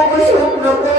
মুখ শুকনো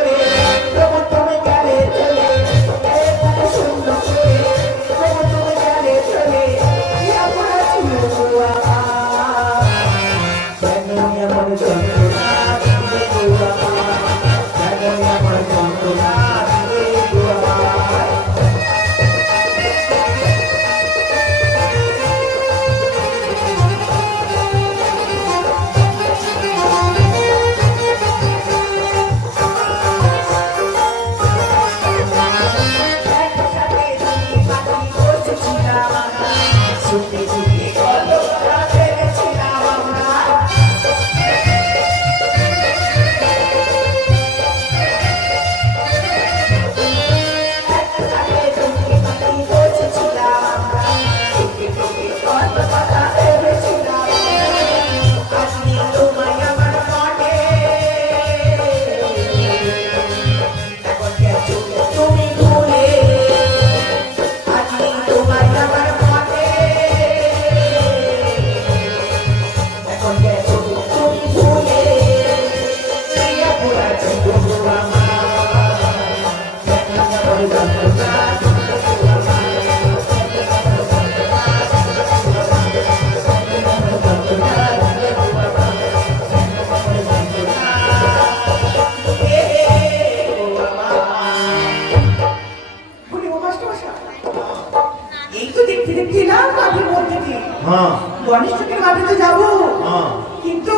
গণেশ চুটির মাঠে যাব। হ্যাঁ। কিন্তু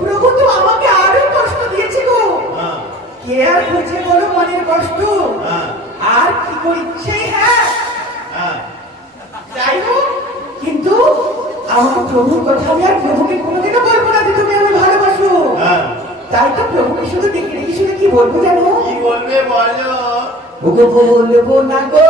প্রভু তো আমাকে আরও কষ্ট দিয়েছে গো। হ্যাঁ। কে আর বুঝে বলো মনের কষ্ট? হ্যাঁ। আর কি করছে হ্যাঁ? যাই হোক কিন্তু আমার প্রভুর কথা আমি আর প্রভুকে কোনোদিনও বলব না যে তুমি আমি ভালোবাসো। তাই তো প্রভুকে শুধু ডেকে ডেকে শুধু কি বলব জানো? কি বলবে বলো? বলব না গো।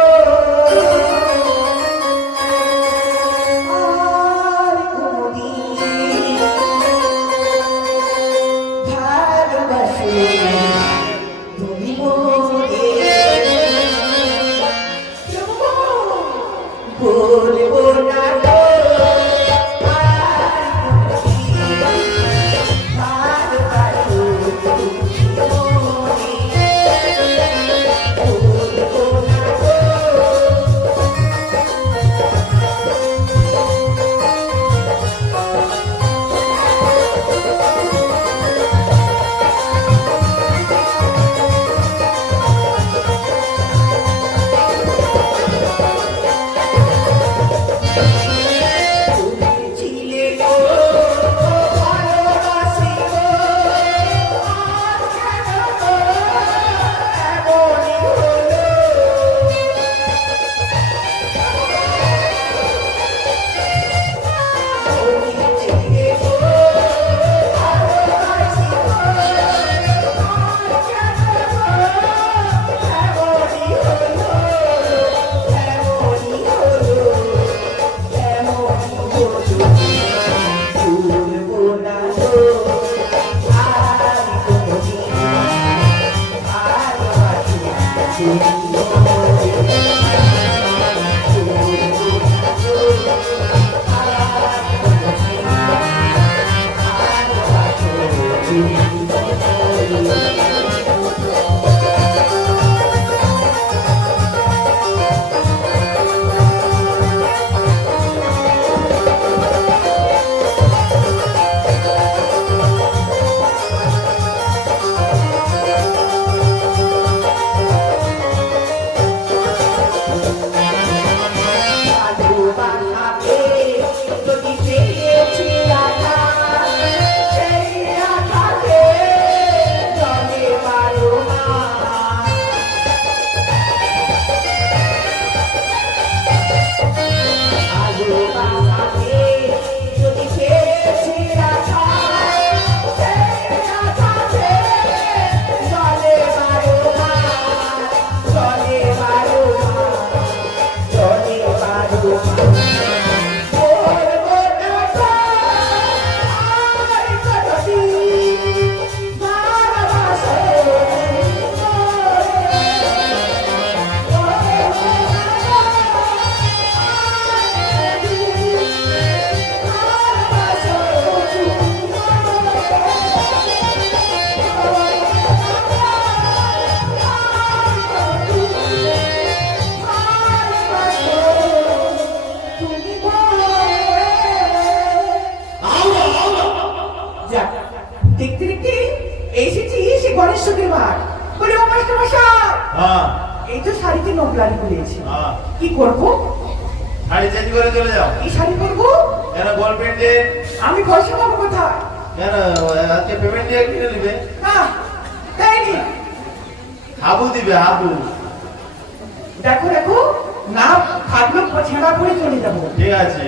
এই তো শাড়িতে কি করব? শাড়ি চেঞ্জ করে চলে যাও। এই শাড়ি পরবো কেন আমি পয়সা পাবো কোথায়? কেন আজকে পেমেন্ট দিয়ে কিনে নিবে? না তাইনি হাবু দিবে হাবু। দেখো দেখো না থাকল ছেঁড়া করে চলে যাব। ঠিক আছে।